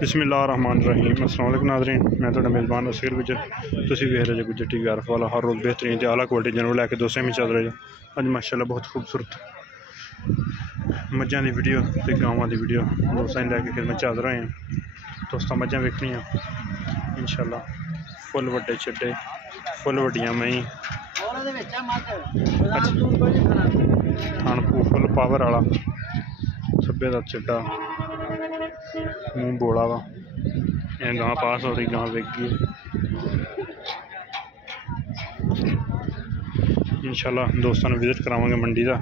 बिस्मिल्लाहिर्रहमानिर्रहीम। अस्सलाम वालेकुम नाज़रीन, मैं तुहाडा मेज़बान असगर गुजर। तुसीं वेख रहे गुजर टीवी आरफ वाला हर रोज़ बेहतरीन ते आला क्वालिटी जानवर लैके दोस्तों में चल रहे हैं। अज माशाअल्लाह बहुत खूबसूरत मझां की वीडियो ते गावां की वीडियो दोस्तों लैके फिर मैं चल रहे हैं। दोस्तों मझां वेखनियां इंशाअल्लाह फुल वड्डे चिट्टे फुल वड्डियां मई थान फुल पावर वाला सभ्य का चिट्टा मूँह बोला वा गां पास हो रही गां वेख गई इंशाल्लाह। दोस्तों विजिट करावांगे मंडी का।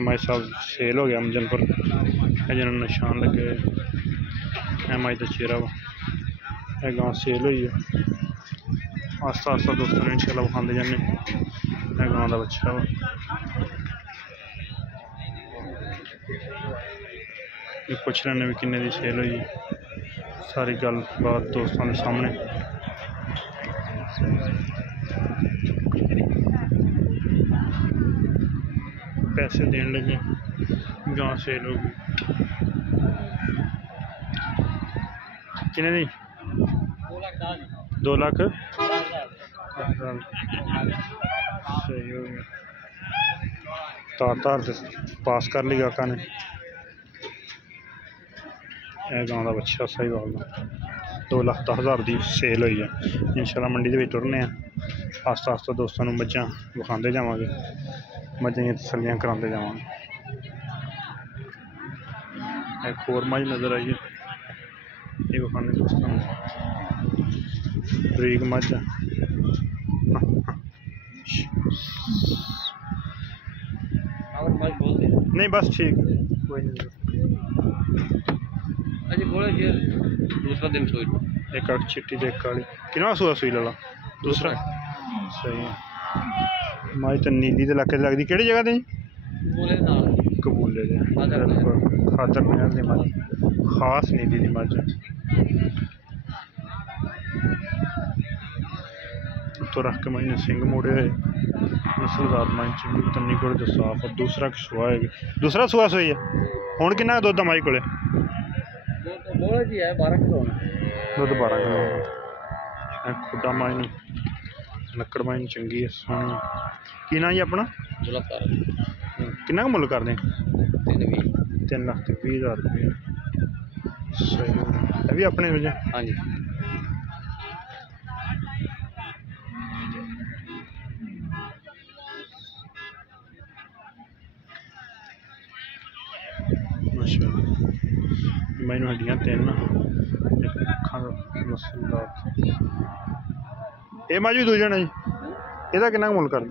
MI साहब सेल हो गया जनपुर जिन्होंने निशान लगे MI का चेहरा वा गां सेल हुई है। आस्ता आस्ता दोस्तों ने इंशाल्लाह विखाते जाने गां का बच्चा वा पूछ लेने भी किन्ने की सेल हुई है। सारी गलबात दोस्तों के सामने। पैसे देने लगे गां सेल होगी किन्ने दी 2 लाख सही हो गया। तार पास कर ली काका ने। गांव का बच्चा सही बात 2,10,000 की सेल हुई है। इंशाल्लाह मंडी के टुरने आस्ता आस्ता दोस्तों को मझां विखाते जावांगे मझां की तसल्लियां कराते जावांगे। एक होर मझ नज़र आई है ये विखाने दोस्तों बरीक मझ नहीं बस ठीक कोई नहीं। दूसरा दिन सोई एक अख चिट्टी एक काली कितना सूआ सुई ला दूसरा सही है। माई तो नीली तो लाके लगती कि जगह ते कबूले खादर महल की मझ खास नीली की मझ तो रख के मैंने सिंह मोड़े हुए नस्लदार माई चंगी तन्नी को साफ और दूसरा सुआ है दूसरा सुआ सोई है। हुण किन्ना दुध माई को दुध 12 किलो खुडा माई लक्कड़ माई चंगी है सोहनी। की ना जी अपना किन्ना मुल कर दें 3,20,000 रुपये सही है भी अपने वजह। हाँ जी मैनू हड्डियां 3 ये माजू दूजा जी ਇਹਦਾ किन्ना मुल कर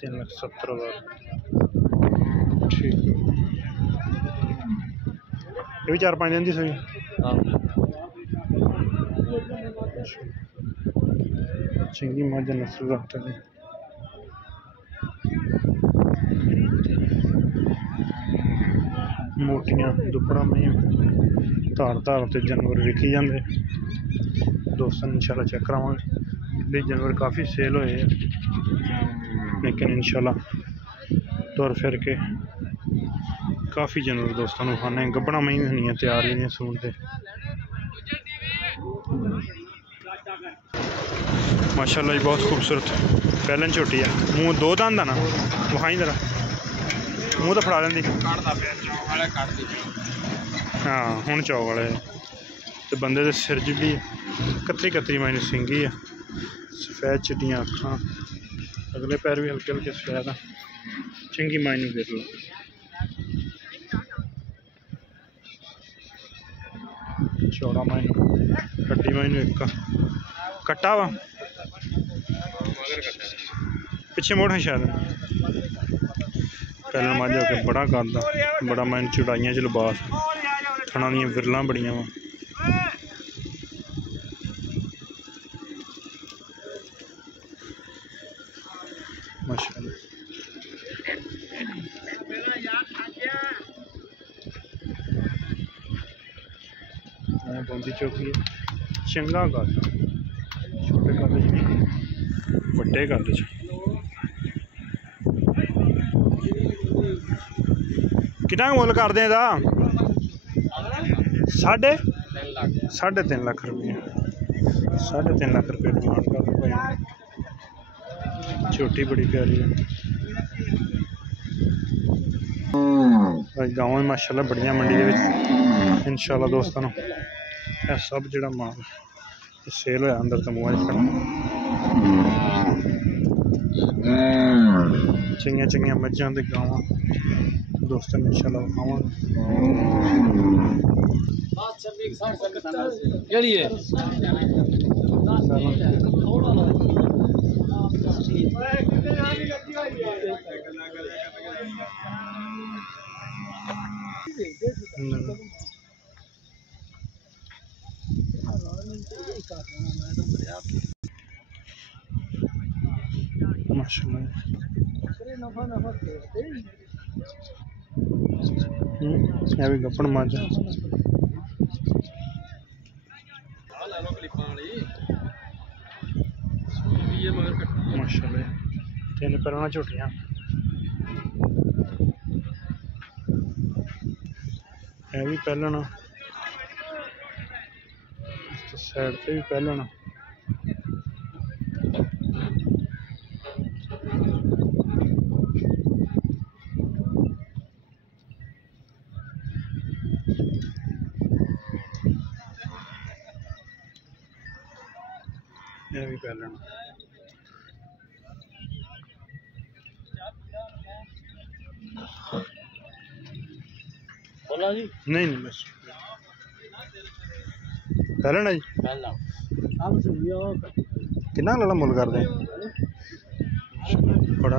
3,70,000 ठीक ये भी 4-5 दिन की सही चंगी मझ नस्ल रखते हैं। मोटियां दुपड़ा में धार ते जानवर विकी जाते दोस्तों इंशाल्लाह चेक करावांगे। जानवर काफ़ी सेल हुए हैं लेकिन इंशाल्लाह तुर फिर के काफ़ी जानवर दोस्तों को खाने गब्बना मही नहीं तैयार ही सून से माशाल्लाह बहुत खूबसूरत पहले छोटी है मूँह 2 दांत ना विखाई जरा मूँह तो फड़ा लेंदी हाँ हूँ चौक वाले तो बंदे के सिर च भी कतरी मैंने सिंगी है सफेद चिट्टियां अखां अगले पैर भी हल्के हल्के सफेद है चंगी मायनू फिर लो। चौड़ा मायनू कट्टी मायनू एक कट्टा वा पिछे मोड़ है शायद पहले माझा के बड़ा करदा बड़ा मैंने चढ़ाइया च लिबास थना दियां विरलां बड़ियां वा माशाअल्लाह। बूंदी चौकी चंगा कर छोटे कद बड़े कद कितना मुल कर दें साढ़े 3 लाख 3.5 लाख रुपये 3.5 लाख रुपये डिमांड कर भाई। छोटी बड़ी प्यारी है गाँव में माशाल्लाह बढ़िया मंडी के इंशाल्लाह दोस्तों यह सब जो माल सेल होया अंदर तमुआ चंगिया चंगिया मझां ते गावां दोस्तों इंशाल्लाह खावांगे। माशाल्लाह ये भी गप्पन माजा माशाल्लाह 3 पैरों झोटियां ये भी पहलना साइड से भी पहलना ये भी पहलना बोला जी नहीं बस पहलना जी कितना लाला मुल कर दें बड़ा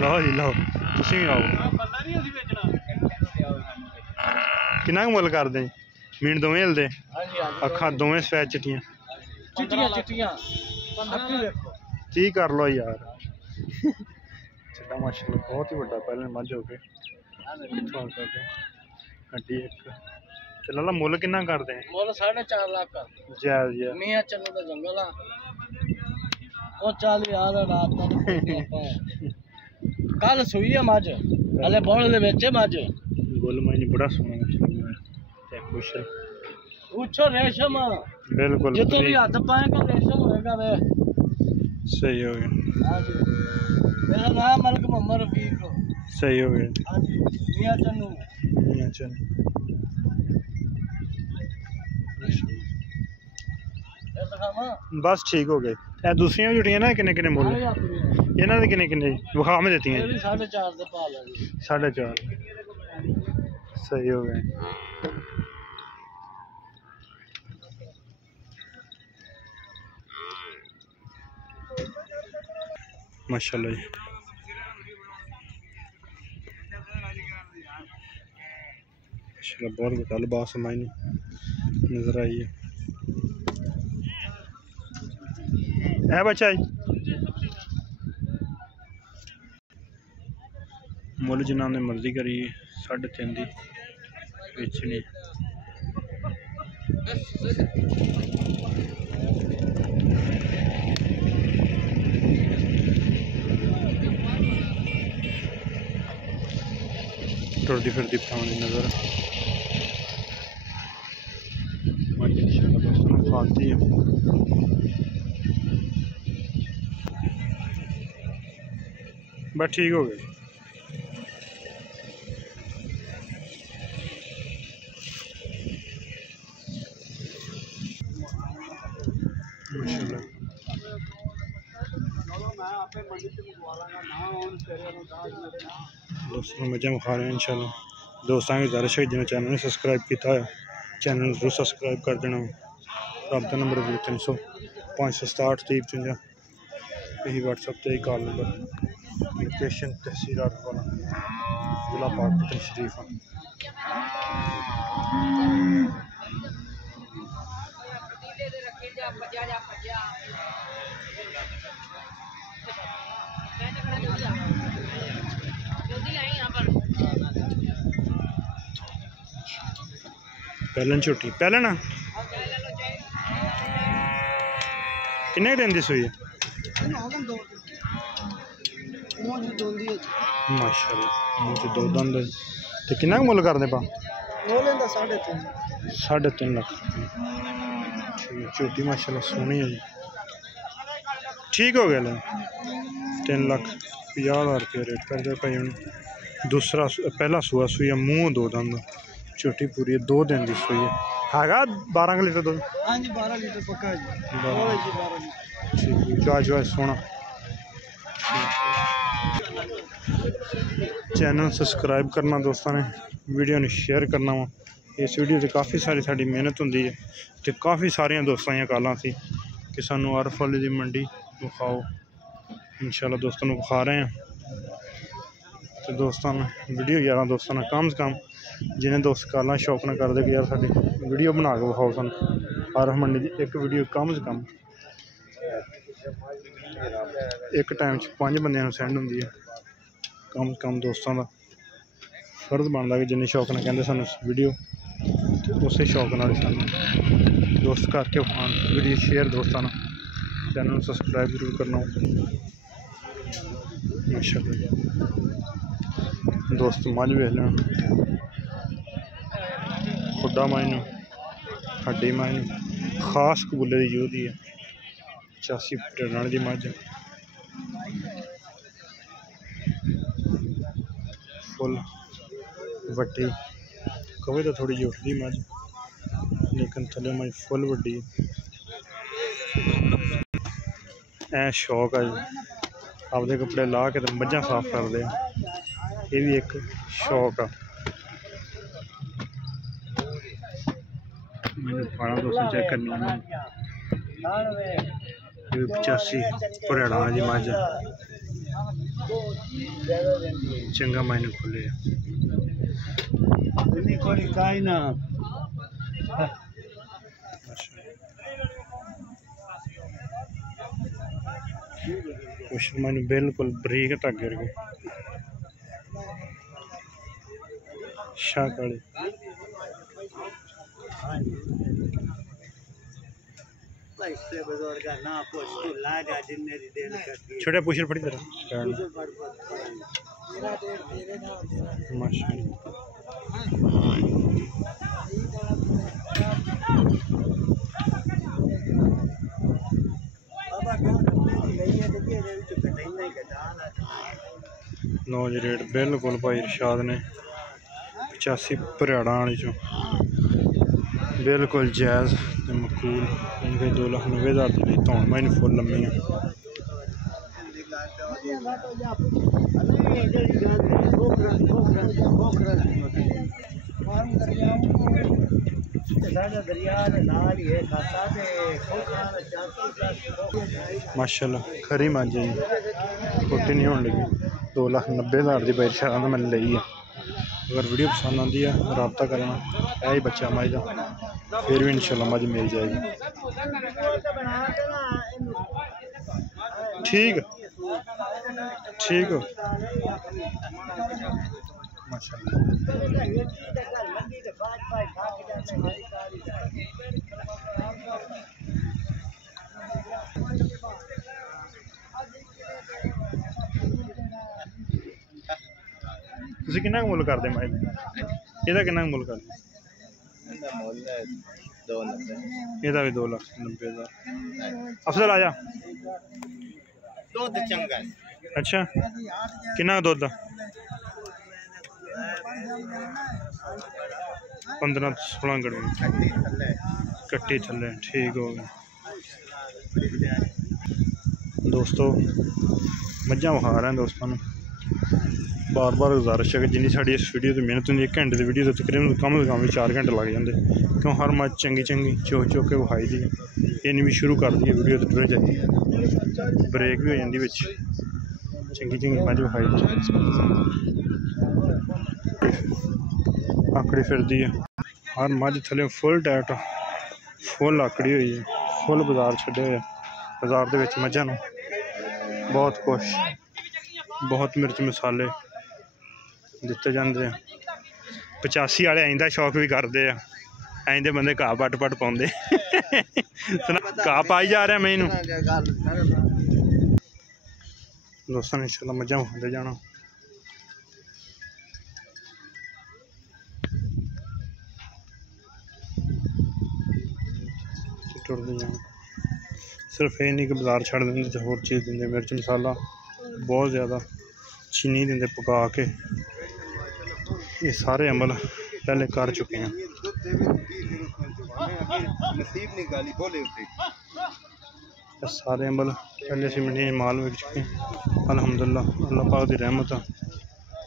लाओ जी लाओ तुम भी आओ कितना मुल कर दें मीन दोवें हिलते अखा दोवें सफेद चिट्टियां 30 कर लो यार माशाल्लाह बहुत ही बड़ा पहले मझ हो गए हड्डी एक लाला मुल कितना करते हैं? मुल 4.5 लाख का जायज है मियां चन्नू का जंगल आ ओ 40,000 रात का कल सुई है मझ हले बोल दे बेचे मझ गोल मायने बड़ा सोना माशाल्लाह ते खुश है पूछो रेशम बिल्कुल जितने भी हाथ पाएगा रेशम होएगा वे सही हो गया। हां जी मेरा नाम मलक मोहम्मद रफीक सही हो गया। हां जी मियां चन्नू बस ठीक हो गए। दूसरी जुटियां ना किन्ने किन्ने मुल इन्हों के किन्ने किन्ने विखा में देती हैं 4.5 दे पा ले 4.5 सही हो गए। माशाल्लाह जी माशाल्लाह बहुत बड़ा लिबास मायने नजर आई है बच्चा मुल जिन्होंने मर्जी करी 3.5 की बेचनी टुरदी फिरती पानी नजर खाती है बस ठीक हो गए। दोस्तों मजा खा रहे हैं इंशाल्लाह। दोस्तों की गुजारिश है जिन्हें चैनल ने सब्सक्राइब किया है चैनल जरूर सब्सक्राइब कर देना। रबता नंबर 300 567 355 यही व्हाट्सएप पे कॉल नंबर लोकेशन तहसील वाला जिला पाकपुर शरीफ है। पहलन छोटी पहलन किन्ने दिन की सुई है? माशाल्लाह मुँह 'च 2 दंद तो कितना मुल करते पा? वो लेंदा 3.5 3.5 लाख। ठीक, झोटी माशाल्लाह सोहनी है जी। ठीक हो गया ले 3,50,000 रुपया रेट कर दिया भाई उन्हें। दूसरा पहला सूआ सुई है, मूँह 2 दंद, झोटी पूरी है, 2 दिन की सुई है। 12 लीटर दूध? हाँ जी 12 लीटर पक्का जी। 12 लीटर। ठीक, चॉइस सोना। चैनल सबसक्राइब करना दोस्तों ने, वीडियो ने शेयर करना वा। इस वीडियो से काफ़ी सारी साड़ी मेहनत होंगी है, तो काफ़ी सारिया दोस्तों दी कॉलां सी कि सानू आरफ वाले दी मंडी विखाओ। इंशाल्लाह दोस्तों को विखा रहे हैं। तो दोस्तों ने वीडियो यार दोस्तों ने कम से कम जिन्हें दोस्त कॉलां शौक न करते कि यार साडी वीडियो बना के विखाओ सानू आरफ मंडी की। एक वीडियो कम से कम एक टाइम 5 बंदियां सेंड होंगी है। कम से कम दोस्तों का फर्ज बनता कि जिन्हें शौक ने कहते सानू वीडियो, तो उस शौक नाल सानू दोस्त करके विखान। वीडियो शेयर दोस्तों, चैनल सबसक्राइब जरूर करना। माशाअल्लाह दोस्त मझ वेख लेना, खुडा माइन हड्डी माइन खास कबूले की यूदी है, 85 परिणाम की मझ फुल वड्डी कवे तो थोड़ी जी उठती मझ, लेकिन थले मझ फुल वड्डी है। शौक है आपदे कपड़े ला के तो मझां साफ करते हैं, ये भी एक शौक है। मैंने पाना दोस्तों चेक करनी है, 85 भरेड़ा की मझ चंगा मायने खुले कुछ मैंने बिल्कुल बरीक धागे वर्गे शाह काले। छोटे पुशर पड़ी तरह नो जी रेट बिल्कुल भाई इरशाद ने 85 भरियाड़ा वाली चो बिल्कुल जायज़ मकूल। इनके 2,90,000 की धौन माइन फुल लम्मी है। माशाल्लाह खरी मझ है, छोटी नहीं होने लगी। 2,90,000 की भाई शाह मैंने ली है। अगर वीडियो पसंद आती है रब्ता करना, यही बच्चा मझ का, फिर भी इंशाल्लाह मझ मिल जाएगी। ठीक ठीक हो माशाल्लाह। तुसीं किन्ना मुल करदे मझ दा? एह्दा किन्ना मुल करदे? एह्दा भी 2,90,000। अफजल आजा दूध चंगा। अच्छा किन्ना दुद्ध? 15-16 गड़वी कट्टी थले। ठीक हो गया दोस्तों, मझां विखा रहे हैं दोस्तों ने। बार बार गुजारिश है कि जिन्नी साड़ी इस वीडियो की मेहनत होंगी, 1 घंटे की वीडियो तो तकरीबन कम से कम 4 घंटे लग जाते, क्यों हर मझ चंगी चंगी चोक चोक के विखाई दी है। इन्नी भी शुरू कर दी है वीडियो तो टुर जाती है, ब्रेक भी हो जाती बिच, चंगी चंगी मझ विखाई दी आकड़ी फिरदी है। हर मझ थले फुल टाइट फुल आकड़ी हुई है, फुल बाजार छड्डे हुए। बाजार दे विच मझां नूं बहुत कुछ, बहुत मिर्च मसाले दिते जाते हैं। 85 वाले आइंदा शौक भी करते हैं, आइंदे बंदे घाह पट पट पाउंदे घाह पाई जा रहा मैं दोस्तों ने इंशाल्लाह मझां खाते जाना। टुरदे जान। सिर्फ ये नहीं कि बाजार छड़ देंगे तो होर चीज़ देंगे, मिर्च मसाला बहुत ज़्यादा चीनी देंगे पका के। ये सारे अमल पहले कर चुके हैं। सारे अमल पहले से मंडी माल बेच चुके हैं। अलहमदुलिल्लाह अल्लाह पाक की रहमत है।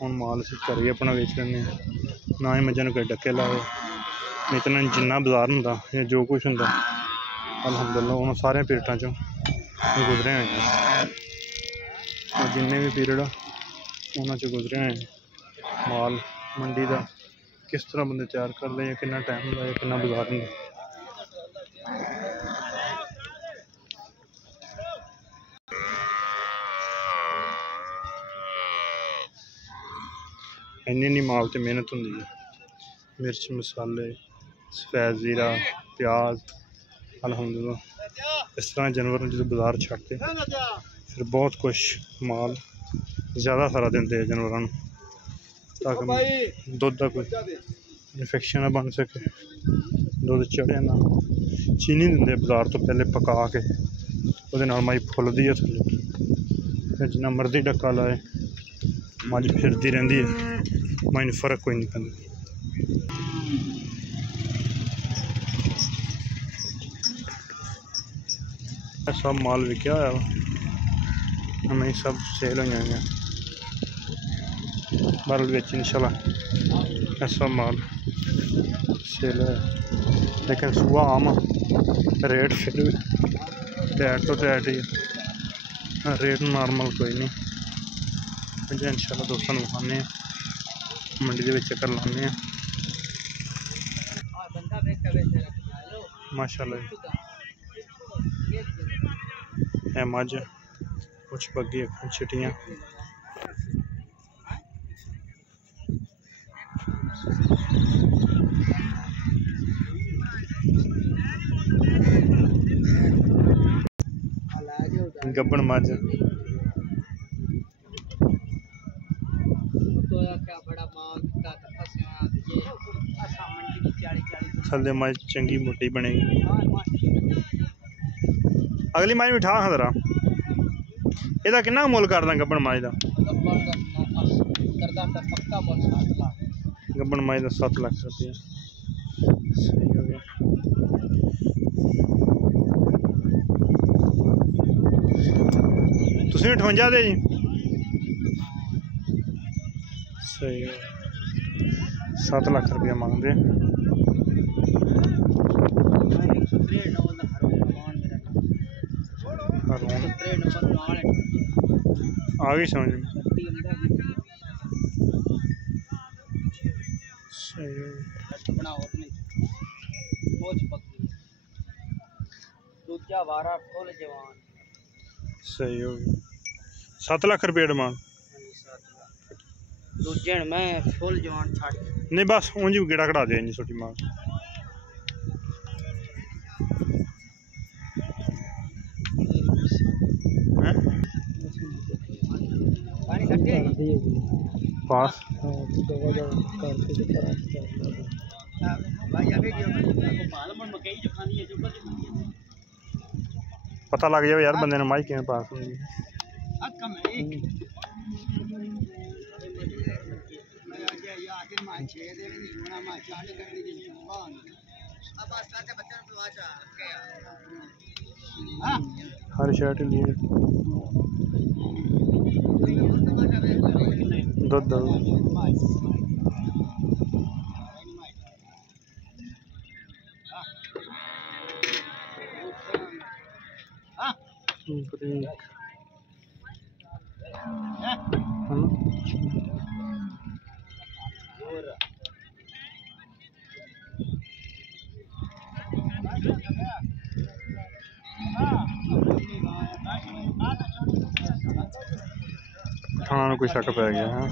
हम माल से घर ही अपना बेच लें, ना ही मजन कोई डके लाए, इतना जिन्ना बाजार होंदा या जो कुछ होंदा अलहमदुलिल्लाह उन्होंने सारे पीरियडों चों गुजरे हुए हैं। जिन्ने भी पीरियड उन्होंने चों गुजरे हुए हैं। माल मंडी का किस तरह बंदे तैयार करते हैं, कितना टाइम होंदा या कितना बाजार होंदा। इन्नी माल ते मेहनत होंदी है। मिर्च मसाले सफेद ज़ीरा प्याज अलहमदुलिल्लाह इस तरह जानवर जो बाजार छड़ते फिर बहुत कुछ माल ज़्यादा सारा देंगे जानवरों ताकि दुध का कोई इन्फेक्शन ना बन सके, दुध चढ़े ना। चीनी देंगे बाजार तो पहले पका के, वो माई फुलदी है थल्ले, फिर जिन्ना मर्जी डक्का लाए मझ फिरती रही है, माइन फर्क कोई नहीं पैंदा। सब माल विकया होया हमें सब सेल हो जाएंगे बरल बेच इंशाल्लाह। सब माल सेल है, लेकिन सुबह आम रेट फिर भी टैट तो टैट ही रेट नॉर्मल कोई नहीं। इंशाल्लाह दोस्तों विखाने मंडी के चक्कर लाने माशाल्लाह। है मझ कुछ बग्गी छिटियाँ गब्बन मझ थल्ले मझ चंगी मोटी बनेगी। अगली मझ भी ठा हाँ जरा, ਇਹਦਾ किन्ना मुल करदा गब्बन मझ का? गब्बन मझ का 7 लाख रुपया। सही हो गया। तुसीं 58 दे जी? सही हो, 7 लाख रुपया मांगते। आ गई समझ में। सही हो गया। 7 लाख रुपये डिमांड नहीं बस ऊंज भी गेड़ा कढ़ा दे छोटी मांग। पास पता लग जाए यार बंदे ने माई किवें पास होंदी। हर शर्ट लिए दुध खाना कोई शक पै गया है।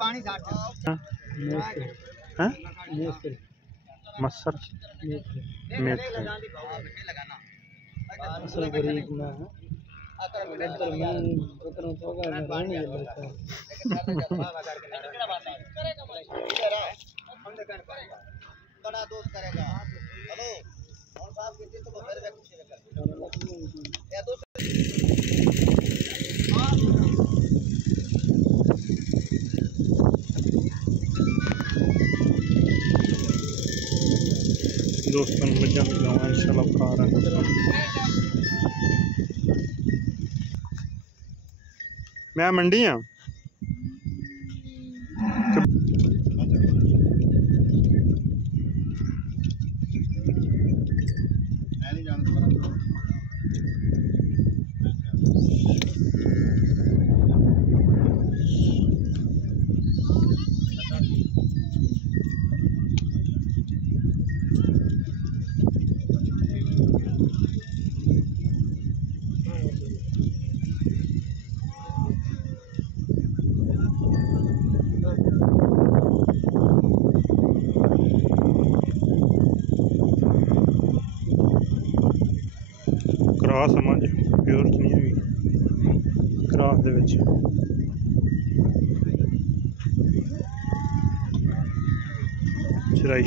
पानी हैं मसर मेथी असल गरीब ना अंदर में उतना तो का रहने लगता है बड़ा दोस्त करेगा हेलो और साहब किसी तो मेरे पे कुछ या दोस्त दोस्तों मजा मिलाऊंगा इंशाल्लाह खा रहे हैं दोस्तों। मैं मंडी हाँ क्रास समझ प्योर नहीं है क्रास दे विच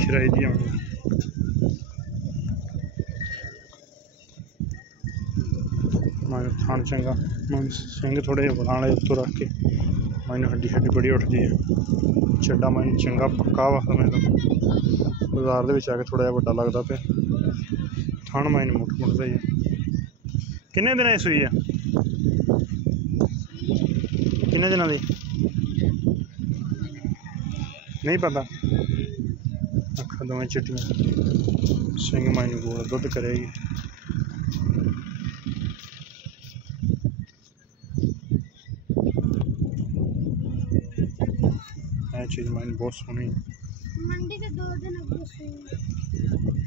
शराई दी मैं थान चंगा मैं सिंह थोड़े बनाने उत्तों रख के मैंने हड्डी बड़ी उठती है चड्डा मैंने चंगा पक्का वा मैं बाजार दे विच आके थोड़ा जिहा वड्डा लगदा पे थान मैंने मुठ दा ही है। किन्ने दिन सूई है किन्ने दिनों की नहीं पता अखा दोवें चिट्टियां सिंह माई गोल दुध करेगी चीज़ माइन बहुत सोहनी मंडी के 2 दिन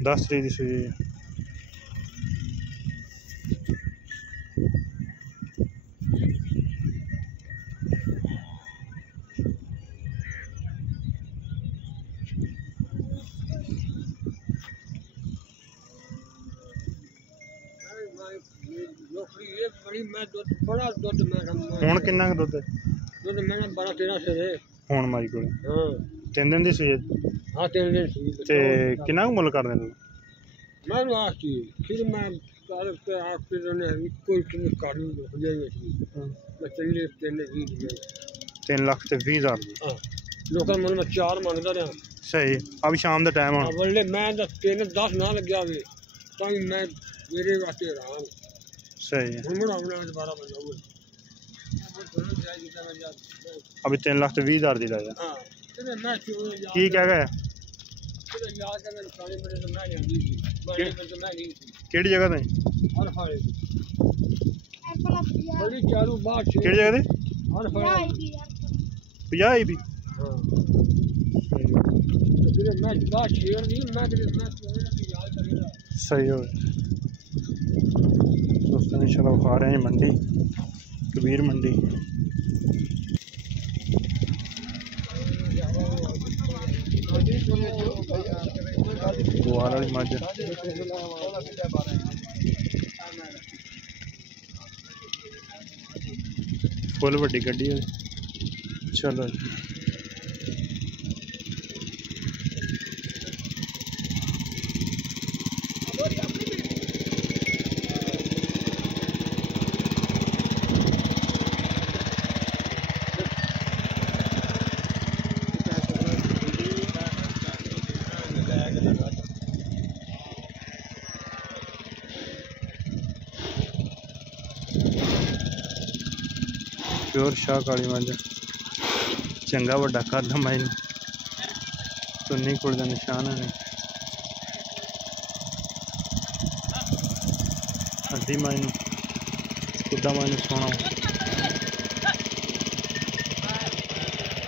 10 तरीक की सूई है। ਹੁਣ ਕਿੰਨਾ ਕੁ ਦੁੱਧ ਦੁੱਧ ਮੈਨਾਂ 12-13 ਸਿਰੇ ਹੁਣ ਮਾਈ ਕੋਲ ਹਾਂ 3 ਦਿਨ ਦੀ ਸੀ ਹਾਂ 3 ਦਿਨ ਸੀ ਤੇ ਕਿੰਨਾ ਕੁ ਮੁੱਲ ਕਰਦੇ ਨੇ ਮੈਂ ਆਖੀ ਫਿਰ ਮੈਂ ਕਰ ਕੇ ਆਖੀ ਨੇ ਕੋਈ ਕਿੰਨੇ ਕਾੜੀ ਹੋ ਜਾਈ ਸੀ ਮੈਂ ਚੰਗੇ 3 ਲੱਖ ਤੇ 20,000 ਹਾਂ ਲੋਕਾਂ ਮੁੱਲ ਮੈਂ 4 ਮੰਗਦਾ ਰਿਹਾ ਸਹੀ ਅਬ ਸ਼ਾਮ ਦਾ ਟਾਈਮ ਹੁਣ ਬੋਲੇ ਮੈਂ 3-10 ਨਾ ਲੱਗਿਆ ਵੇ ਤਾਂ ਮੈਂ मेरे वास्ते आराम सही है दोबारा अभी 3 लाख तो 20,000 दी लाया की क्या गया केड़ी जगह ते केड़ी जगह ते 50 आई भी सही हो दोस्तों इंशाल्लाह खा रहे हैं मंडी कबीर मंडी गुआल वाली मझ फुल वड्डी गड्डी है चलो प्योर शाह काली मंझ चंगा वड्डा कद माई तुन्नी कुल का निशान है अड्डी माई कुदा माई सोना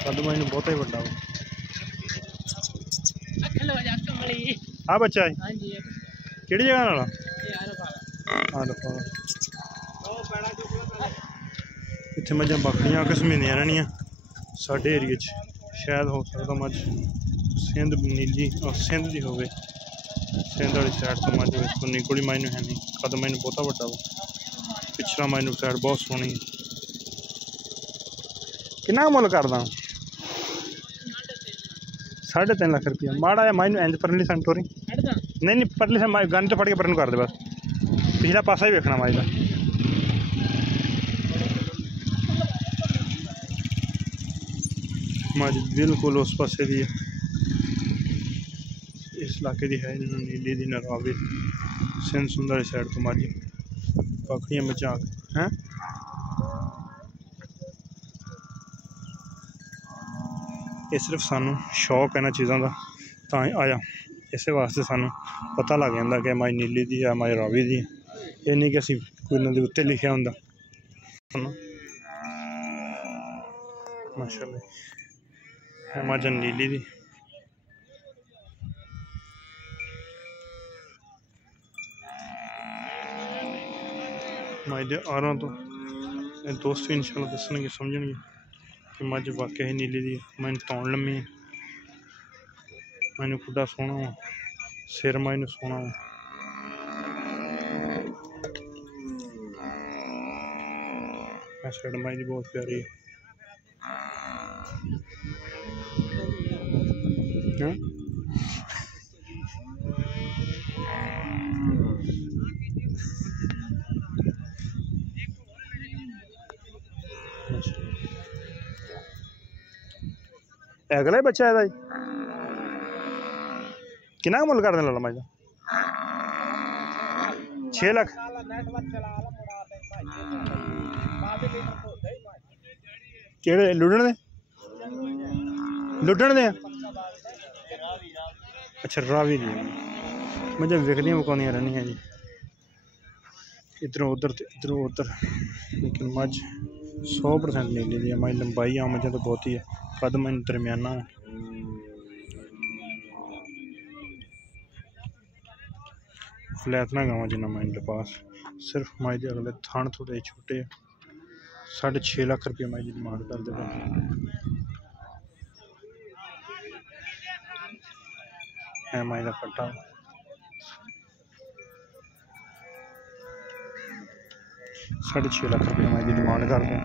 कद माई बहुत ही वड्डा हाँ बच्चा है केड़ी जगह नाला इत्थे मझां बकरियां किस महीने रहनियां साडे एरिए च शायद हो सकदा मझ सिंध नीली सिंध दी होवे सिंध वाली साइड तो मझ होवे सुन्नी कोली मैनू है नहीं कद मैनू बहुता वड्डा वा पिछला मैनू साइड बहुत सोहनी किन्ना मुल करदा 3.5 लाख रुपया माड़ा है मैनू इंज परली सन टोरी नहीं नहीं परली सन गन तो फड़ के परन कर दे बस पिछला पासा ही वेखना माई का मज बिल्कुल उस पासे दी इस इलाके की है नीली दी नरावी सिंध सुंदर साइड तो मज बकरियां बचा हैं ये सिर्फ सानू शौक है ना चीज़ों का तो आया इस वास्ते सानू पता लग जाता कि माई नीली दी है माई रावी दी ये नहीं कि असी कोई उन्होंने उत्ते लिखा होंदा माशाअल्लाह है मां नीली दी माई दे आरां तो दोस्त भी इंशाल्लाह दसणगे समझणगे कि मझ वाकई ही नीली दी मैंने तौन लम्मी मैनू खुदा सोहना वा सिर मैनू सोहना वा शर्ट माई दी बहुत प्यारी है अगला ही बच्चा है कितना मुल कर देना लाला 6 लाख केड़े लुढ़न दे अच्छा रावी दी मुझे विकदियां मुकानियां रहनियां जी इधरों उधर इधरों उधर लेकिन मझ 100% नीली दी मझ लंबाई आ मझे तो बहुत ही है कद मैं दरम्याना फलैतना गाँव जिन्ना माइंड पास सिर्फ माई दे अगले थान थोड़े छोटे 6.5 लाख रुपये माई की डिमांड कर दे है माई का पट्टा 6.5 लाख रुपये माई की डिमांड कर दे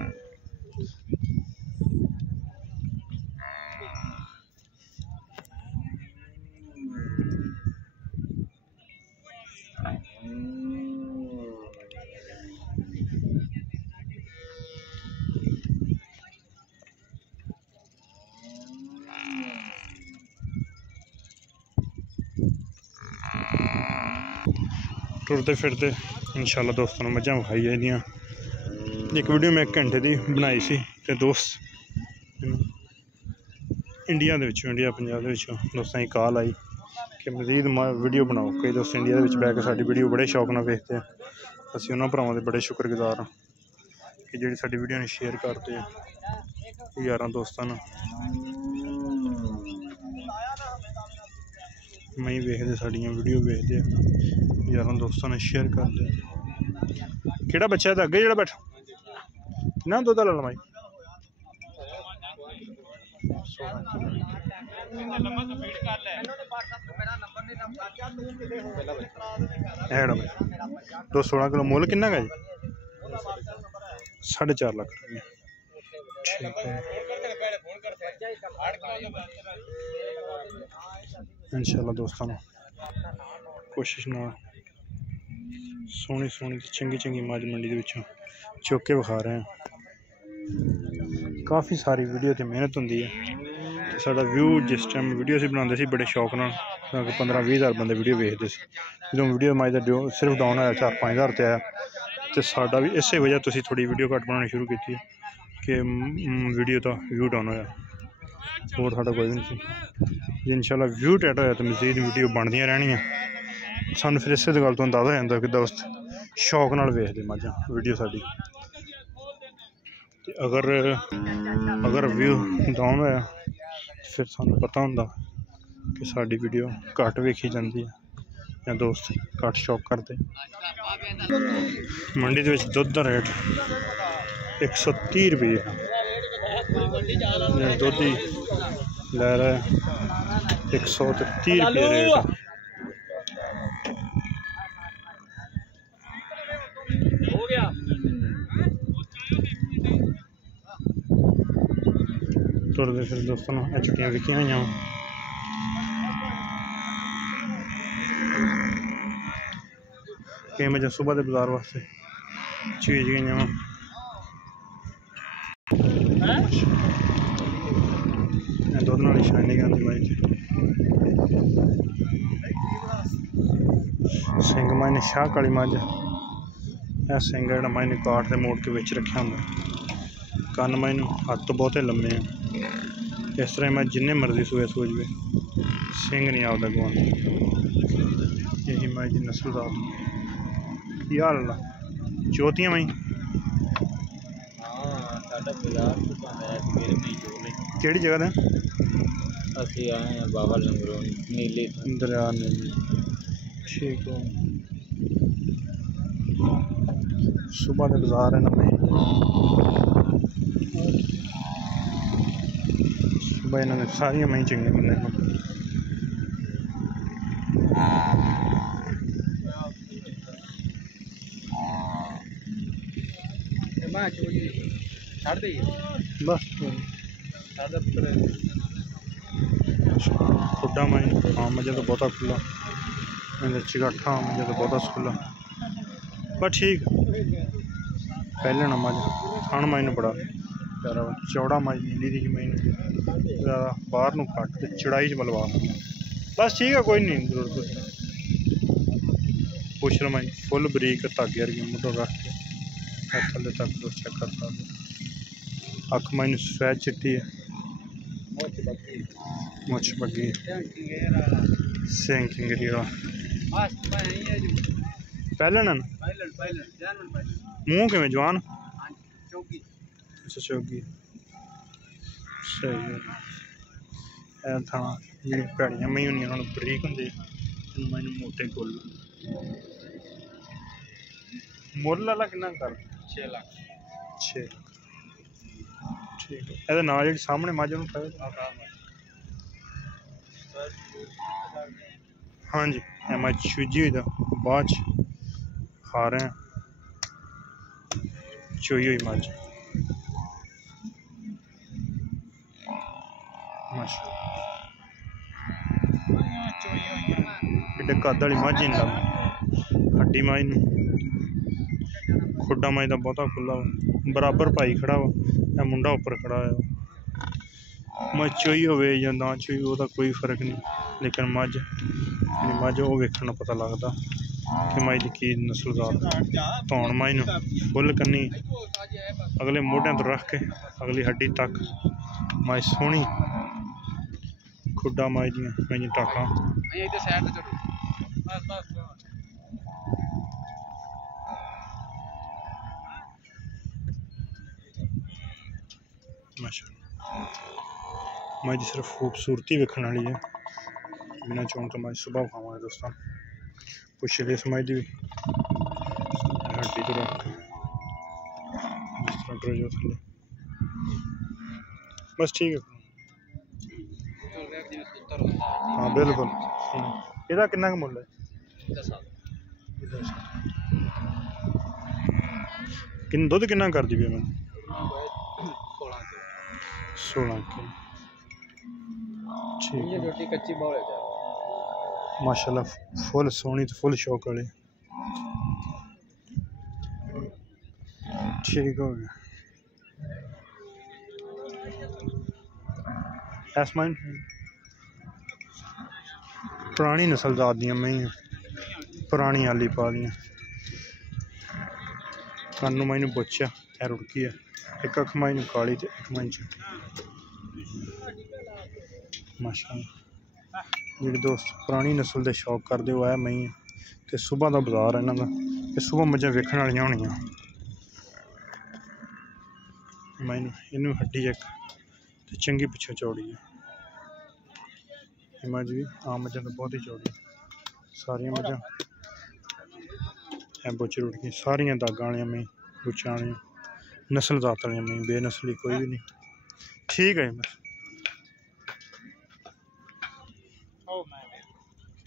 टुरते फिरते इंशाल्लाह दोस्तों ने मझां विखाई दियां एक वीडियो मैं 1 घंटे की बनाई सी ते दोस्त इंडिया इंडिया पंजाब दोस्तों की कॉल आई कि मजीद वीडियो बनाओ कई दोस्त इंडिया बह के साडी वीडियो बड़े शौक नाल वेखते हैं असीं उन्हां भरावां दे बड़े शुक्रगुजार हाँ कि जिहड़ी साडी वीडियो ने शेयर करते हैं यारां दोस्तां नाल मैं वेखदे साड़ियाँ वीडियो वेखदे यारां दोस्तों ने शेयर करते केड़ा बच्चा है अगे जेड़ा बैठा ना दुद्ध ला माई तो 16 किलो मुल किन्ना का जी 4.5 लाख रुपये ठीक है इंशाल्लाह दोस्तों कोशिश ना सोहनी सोहनी चंगी चंगी मज मंडी के चुक के विखा रहे हैं काफ़ी सारी वीडियो तो मेहनत होंगी है साडा व्यू जिस टाइम वीडियो असीं बनाते सी बड़े शौक नाल 15-20 हज़ार बंदे वीडियो वेखते जो वीडियो मज का सिर्फ डाउन होया 4-5 हज़ार ते आया तो साडा भी इस वजह तो थोड़ी वीडियो घट बनानी शुरू की कि वीडियो का व्यू डाउन होया होर साडा कोई नहीं जी इंशाल्लाह व्यू टाइट होया तो मजीद वीडियो बनदियां रहनियां सानू फिर इस गल तो अंदाजा हो जाता कि दोस्त शौक नाल वेखदे मझां वीडियो साडी ते अगर व्यू डाउन होया फिर सानू पता होंदा कि साडी वीडियो घट वेखी जाती है या दोस्त घट शौक करते मंडी दे विच दुध दा रेट 130 रुपये दोधी ले रहा है 130 रुपये रेट। तुरते फिर दोस्तों चुटियाँ विकियां हुई कई मजा सुबह के बाजार वास्ते चीज गई दोनों निशानी आती माई सिंह माई ने शाह काली मझ सिंह जो माई ने काट के मोड़ के बिच रखा होंगे कन्न माई हथ तो बहुते लम्बे हैं इस तरह मैं जिन्ने मर्जी सूए सूझ पे सिंह नहीं आता गवांदा यही माई की नस्ल का की हाल चौथियां माई केड़ी जगह है बाबा लंगरों नीले दरिया नीली ठीक है सुबह के बाजार है ना भाई सुबह इन्होंने सारिया मई चंगे मिलने बस खुडा माई हाँ मुझे तो बहुता खुला चिगाठा मुझे तो बहुता खुला पर ठीक पहले ना मज थान माई ने बड़ा प्यारा चौड़ा माई नीली दी मई ज़्यादा बाहर न कट के चढ़ाई च मलवा बस ठीक है कोई नहीं जरूरत पुछ लो माई फुल बरीक धागे वर्गी मुढ़ो रख के थले तक चेक कर सकते अख माई सफेद चिट्टी है मुछ बग्गी सिंह किंगरी पहले ना मुँह किमें जवान अच्छा चौकी सही है थाना जी भैड़ियां मई होंगे बरीक होंगे मैनू मोटे कुल मुल वाला किन्ना कर 6 लाख ठीक है ए नाल जी सामने मझ हाँ जी मैं चूजी हुई बाद खा रहे हैं चोई हुई मझ एडे कद वाली मझ नहीं लग हड्डी माई न खुडा माई का बहुता खुला बराबर भाई खड़ा वा मुंडा उपर खड़ा है मझ चोई हो या ना चोई वह कोई फर्क नहीं लेकिन मझ वो वेखण पता लगता कि माई की नस्ल का धौन माई न फुल करनी अगले मोढ़िया तो रख के अगली हड्डी तक माई सोहनी खुडा माई दी टाका माई की सिर्फ खूबसूरती वेखण वाली है बिना चौन तो माई सुबह खावा दोस्तों पुछ ले इस माई की भी हड्डी तो रख जिस तरह करो जो थले बस ठीक है हाँ बिल्कुल ਇਹਦਾ ਕਿੰਨਾ ਕੁ ਮੁੱਲ ਹੈ ਕਿੰਨਾ ਦੁੱਧ ਕਿੰਨਾ ਕਰਦੀ ਪਈ ਮੈਂ 16 ਕਿਲੋ ठीक है रोटी कच्ची बहुत है माशाल्लाह फुल सोहनी तो फुल शौक वाले ठीक हो गया पुरानी नस्ल दा दियां मैं पुरानी आली पा दियां कन्नू माई बच्चा है रुड़की है एक अख माई काली तो एक माई माशाल्लाह जी दोस्त पुरानी नस्ल के शौक करते हो आया मई तो सुबह का बाजार है इन्हों का सुबह मझां वेखण वालियां होनियां मई इनू हड्डी एक तो चंगी पिछे चौड़ी है मझ भी आम मझां तो बहुत ही चौड़ी सारिया मझां बुच रुड़ गई सारिया दागा वाली मई बुचा वाली नस्ल जात वाली मई, बेनस्ली कोई भी नहीं। ठीक है बस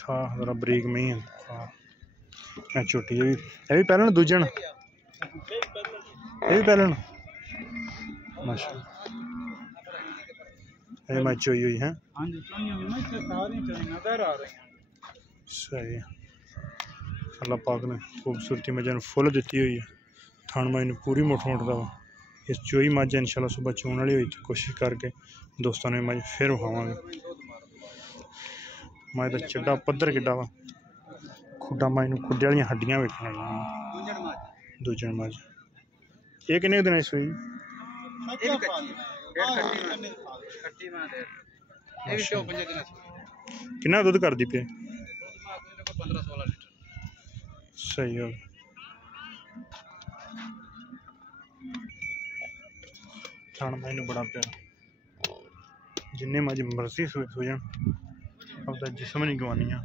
था जरा बरीक मई है। हाँ छोटी ये भी पहले ना दूजे ना ये भी पहले ना माशा ये मैं चोई हुई है। सही है अल्लाह पाक ने खूबसूरती मजा फुल दी हुई है। थान माई ने पूरी मुठ मुठदा वा। इस चोई मझ इंशाल्लाह सुबह चोन वाली हुई तो कोशिश करके दोस्तों ने मझ फिर विखावांगे। मझ का चिड्डा पद्धर किड्डा वा, खुड्डा मझ नूं खुड्डे वाली हड्डियां वेखण वालियां। दूजन मझ ये किन्ने दिन सूई? किन्ना दुध कर दी पे? 15-16 लीटर। सही हो थान माई नूं बड़ा प्यारा। जिन्ने मज मर्जी सूजन आपका जिसम नहीं गवानिया,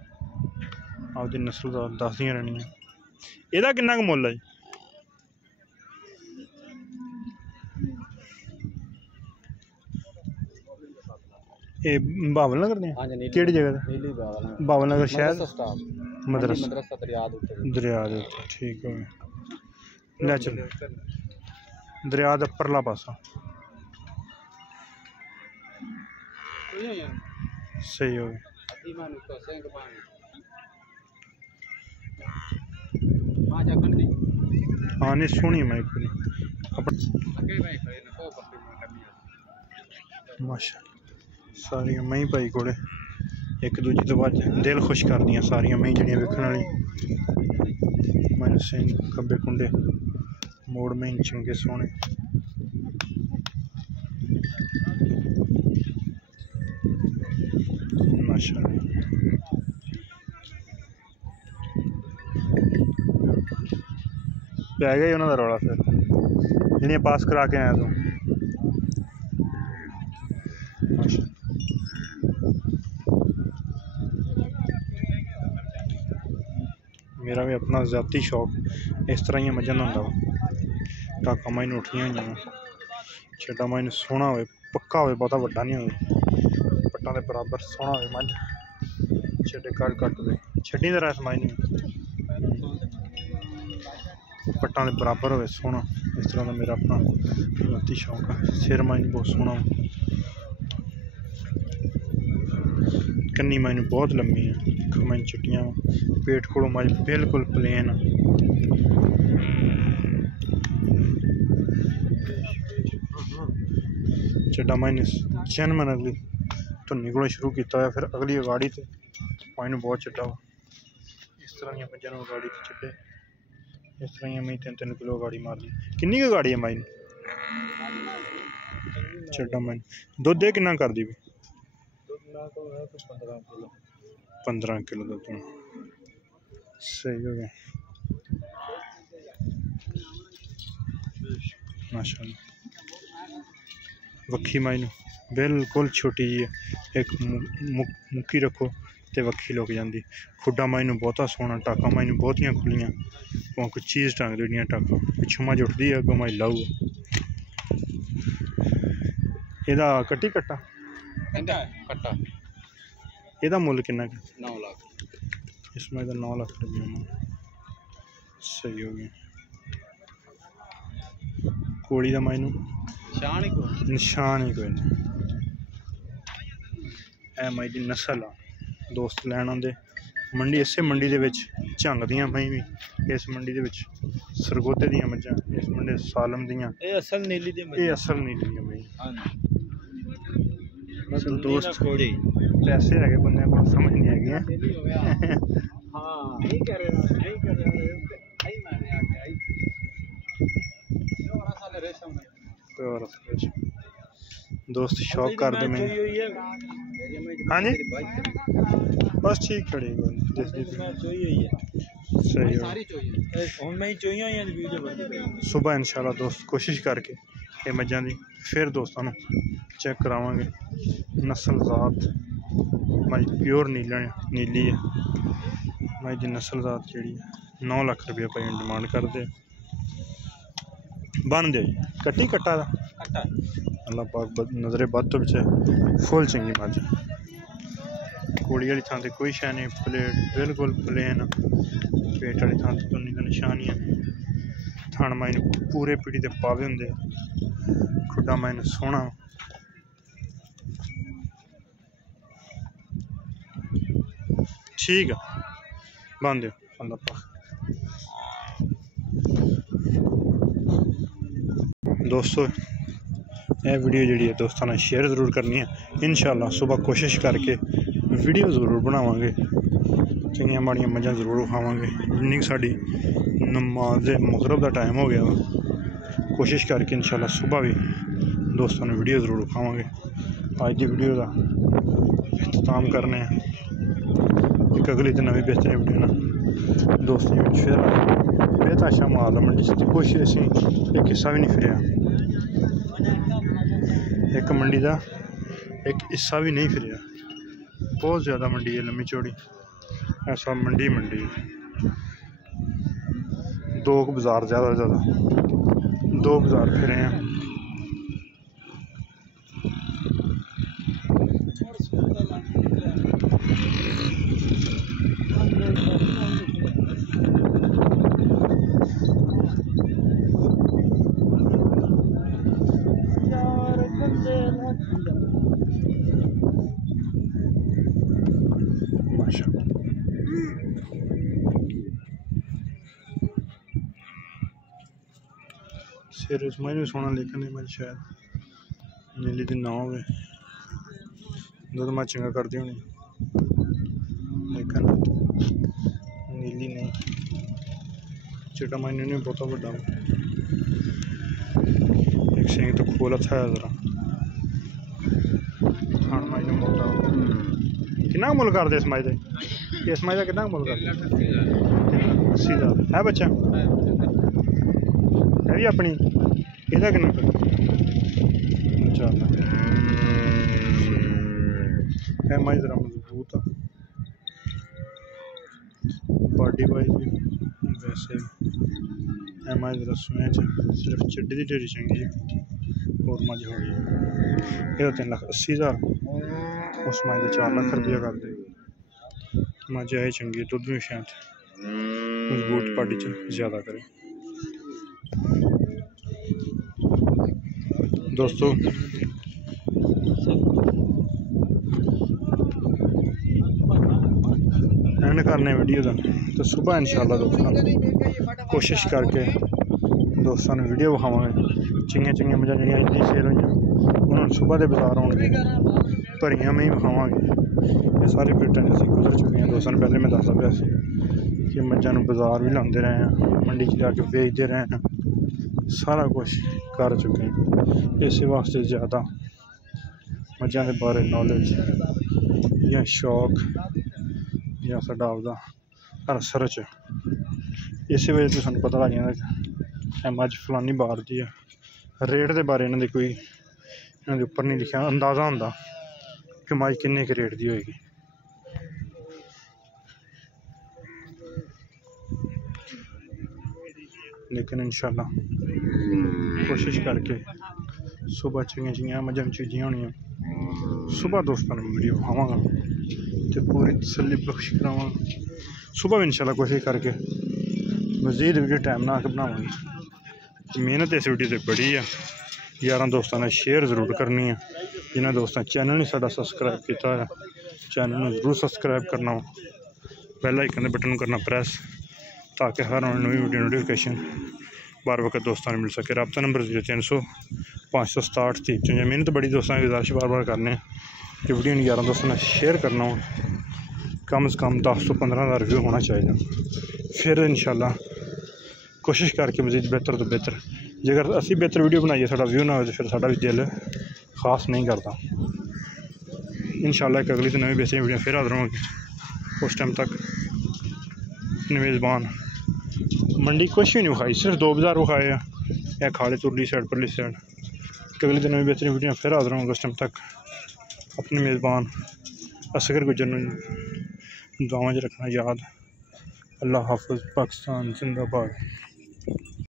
आपकी नस्ल दसदियां रहनियां। एदा किन्ना क मुल है? ये बावल नगर ने केड़ी जगह दा? बावल नगर शहर मदरसा दरिया दे उत्ते। ठीक हो गया ले चल दरिया दा परला पासा। सही हो गया हाँ नहीं सोहनी मैं माशा सारिया मई भाई कोले एक दूजे तो बाद दिल खुश कर दियाँ सारिया मई जड़ियाँ वेखण वाली। मैनू सिंह खब्बे कुंडे मोड़ मई चंगे सोहने। माशा पै गया उन्होंने रौला फिर जिन्हें पास करा के आया तू। मेरा भी अपना ज़ाती शौक इस तरह ही मजा होंदा वा। टाका माई उठियां हुई छेड़ा माई सोहना हो पक्का हो बहुता वड्डा नहीं हो पट्टा के बराबर सोहना हो मझ छेडे कट दे छड्डी दे रस माई पट्टा के बराबर हो सोहना। इस तरह का मेरा अपना ज़ाती शौक है। सिर माई बहुत सोहना कन्नी माई बहुत लम्मी है अख माई चिट्टियां पेट कोलों माई बिल्कुल प्लेन। चड्डा माई ने जन्म अगली धुन्नी को शुरू किया फिर अगली अगाड़ी से माई बहुत चड्डा वा। इस तरह दियां जन्म अगाड़ी से चड्डे इस तरह ही मैं 3-3 किलो अगाड़ी मारनी। किन्नी क गाड़ी है माई चड्डा माई दुध ये किन्ना कर दी? 15 किलो दुध सही हो गया माशाअल्लाह। वक्खी माई बिल्कुल छोटी जी है एक मुक्की रखो तो वक्खी लुक जाती। खुड्डा माई बहुता सोहना टाका माई बहुतियां खुलियां कोई चीज़ टंग देनियां टाका पिछू मज उठती है अगों माई लाऊ। एदा कट्टी कट्टा एदा मुल किन्ना? 9 लाख। इसमें 9 लाख रुपये सही हो गया। कोड़ी का माई निशान ही कोई नहीं। ए माई की नस्ल आ दोस्त लैन आते मंडी इसे मंडी के झंग दियाँ मई भी इस मंडी के सरगोधे दियाँ मझां इस मंडी सालम दियाँ असल नीली मई। दोस्त पैसे है बंदे को समझ नहीं है दोस्त शौक कर दे मैं। हाँ जी बस ठीक खड़ी सही हो। सुबह इंशाल्लाह दोस्त कोशिश करके ये मझां की फिर दोस्तों चेक करावांगे। नस्ल जात मई प्योर नीली है मई की नस्ल जात जी 9 लाख रुपये भाई डिमांड करते। बन दे कट्टी कट्टा दा अल्लाह पाक नज़रे बद तो बिच फुल चंगी मज कोड़ी वाली थां ते कोई शै नहीं प्लेट बिल्कुल प्लेन पेट वाली थां ते तुन्नी दा निशानियां थान माइन पूरे पीढ़ी दे पावे होंदे खुड्डा माइन सोहना ठीक है बन दो अल्लाह पाक दोस्तों यह वीडियो जी है दोस्तों ने शेयर ज़रूर करनी है इंशाअल्लाह सुबह कोशिश करके वीडियो ज़रूर बनावांगे चंगियां माड़ियां मज़ा ज़रूर खावांगे जिन्नी साड़ी नमाज मगरब का टाइम हो गया कोशिश करके इंशाअल्लाह सुबह भी दोस्तों ने वीडियो ज़रूर खावांगे आज की वीडियो का इख्तिताम करने एक अगली दिन नवी बेहतरीन वीडियो ना दोस्तों फिर बेताशा माल मंडी से कुछ असी एक हिस्सा भी नहीं फिर एक मंडी का एक हिस्सा भी नहीं फिर बहुत ज़्यादा मंडी है लम्मी चौड़ी ऐसा मंडी दो बाज़ार ज़्यादा से ज़्यादा दो बाज़ार फिरे हैं सिर इसमें भी सोना लेकिन मैं शायद नीली दिन ना हो दुध मैं चंगा कर दी होनी लेकिन नीली नहीं चिट्टा मायने नहीं बहुत बड़ा एक सिंह तो खोल अच्छा है जरा खान मायने मोटा कितना मुल कर दे इस माई का कितना मुल कर 80,000 है बच्चा है भी अपनी ਇਹਦਾ ਕਿੰਨਾ ਚੱਲ ਇਹ ਮਾਈ ਜ਼ਰਾ ਮਜ਼ਬੂਤ ਆ ਬਾਡੀ ਵਾਈਜ਼ ਵੀ ਵੈਸੇ ਇਹ ਮਾਈ ਜ਼ਰਾ ਸੁਣਿਆ ਚ ਸਿਰਫ ਚੱਡੀ ਦੀ ਢੇਰੀ ਚੰਗੀ ਹੈ ਹੋਰ ਮੱਝ ਹੋ ਗਈ ਇਹਦਾ 3,80,000 ਉਸ ਮਾਈ ਦਾ 4 ਲੱਖ ਰੁਪਇਆ ਕਰਦੇ ਮੱਝ ਹੈ ਚੰਗੀ ਦੁੱਧ ਵੀ ਸ਼ਾਇਦ ਮਜ਼ਬੂਤ ਬਾਡੀ ਚ ਜ਼ਿਆਦਾ ਕਰੇ दोस्तों एंड करने वीडियो का तो सुबह इंशाल्लाह दोस्तों कोशिश करके दोस्तों ने वीडियो विखावे चंगियां मजा जी इतनी सेल हुई उन्होंने सुबह के बाजार आने भरियां में ही विखावे ये सारी पेटां असीं गुजर चुके हैं दोस्तों पहले मैं दसदा पिया कि मझां नूं बाजार भी लाते रहे हैं मंडी च जाके बेचते रहे हैं सारा कुछ कर चुके हैं इस वास्ते ज़्यादा मझां के बारे नॉलेज या शौक या साडा आपदा रिसर्च इस वजह से सानूं पता लग जाता मझ फलानी बार दी है रेट के बारे इन्हां दे कोई इन्हां दे उपर नहीं लिखा अंदाज़ा होंदा कि मझ किन्ने के रेट दी होएगी लेकिन इंशाल्लाह कोशिश करके सुबह चंगियां मझां चीज़ियां होनियां सुबह दोस्तों ने वीडियो खावांगा तो पूरी तसल्ली बख्श करावांगा सुबह भी इंशाल्लाह कोशिश करके मज़ीद वीडियो टाइम ना आके बनावांगे मेहनत इस वीडियो से बड़ी है यारां दोस्तों ने शेयर ज़रूर करनी है जिन्होंने दोस्तों चैनल नहीं साडा सबसक्राइब किया है चैनल में ज़रूर सबसक्राइब करना बेल आइकन के बटन करना प्रेस ताकि हर नवी वीडियो नोटिफिकेशन बार वक्त दोस्तों ने मिल सके रब्ता नंबर 0300 567 30 मेहनत बड़ी दोस्तों की गुजारिश बार करने कि वीडियो 11 दोस्तों ने शेयर करना हो कम से कम 10 तो 15,000 व्यू होना चाहिए फिर इंशाल्लाह कोशिश करके मज़ीद बेहतर तो बेहतर जेकर असी बेहतर वीडियो बनाइए साडा व्यू ना हो तो फिर साडा भी दिल खास नहीं करता इंशाल्लाह एक अगली तो नवी बेहतरीन वीडियो फिर हाजिर होंगे उस टाइम तक मेज़बान मंडी कुछ भी नहीं विखाई सिर्फ 2 बाज़ार विखाए हैं या खाले तुरली साइड परली साइड अगले दिन में बेहतरीन वीडियो फिर हाजिर होंगे उस टाइम तक अपने मेज़बान असगर गुजर दुआओं रखना याद अल्लाह हाफ़िज़ पाकिस्तान जिंदाबाद।